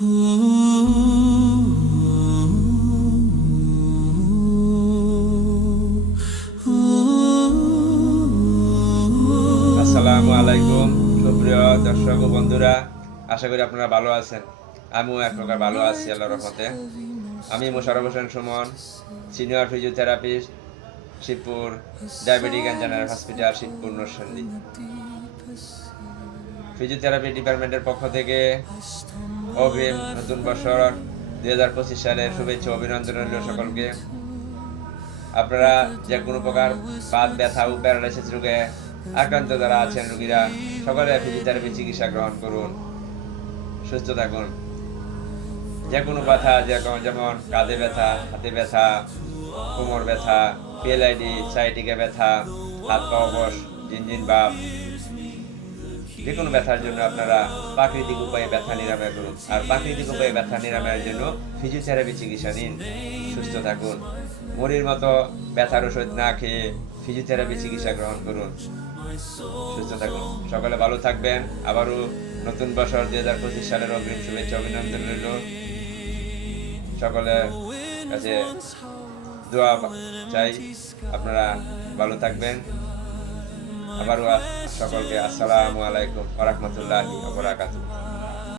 আসসালামু আলাইকুম সুপ্রিয় দর্শক ও বন্ধুরা, আশা করি আপনারা ভালো আছেন। আমিও এক প্রকার ভালো আছি আল্লাহর রহমতে। আমি Mosharraf Hossain Suman, senior physiotherapist, Shibpur diabetic and general hospital, Shibpur Narsingdi. Physiotherapy ডিপার্টমেন্টের পক্ষ থেকে অগ্রিম নতুন বছর 2025 সালের শুভেচ্ছা অভিনন্দন রইল সকলকে। আপনারা যে কোনো প্রকার বাত ব্যথা ও প্যারালাইসিস রোগে আক্রান্ত যারা আছেন রোগীরা সকলে ফিজিওথেরাপি চিকিৎসা গ্রহণ করুন, সুস্থ থাকুন। যে কোনো ব্যথা যেমন কাঁধে ব্যথা, হাতে ব্যথা, কোমর ব্যথা, পিএলআইডি, সাইটিকা ব্যথা, হাত পা অবশ, ঝিনঝিন ভাব, যে কোনো ব্যথার জন্য আপনারা প্রাকৃতিক উপায়ে ব্যথা নিরাময় করুন। আর প্রাকৃতিক উপায়ে ব্যথা নিরাময়ের জন্য ফিজিওথেরাপি চিকিৎসা নিন, সুস্থ থাকুন। মরির মতো ব্যথার ওষুধ না খেয়ে ফিজিওথেরাপি চিকিৎসা গ্রহণ করুন, সুস্থ থাকুন। সকলে ভালো থাকবেন। আবারও নতুন বছর 2025 সালের অগ্রিম শুভেচ্ছা অভিনন্দন রইল। সকলের কাছে দোয়া চাই, আপনারা ভালো থাকবেন। আবারও সকলকে আসসালামু আলাইকুম ওয়া রাহমাতুল্লাহি ওয়া বারাকাতুহু।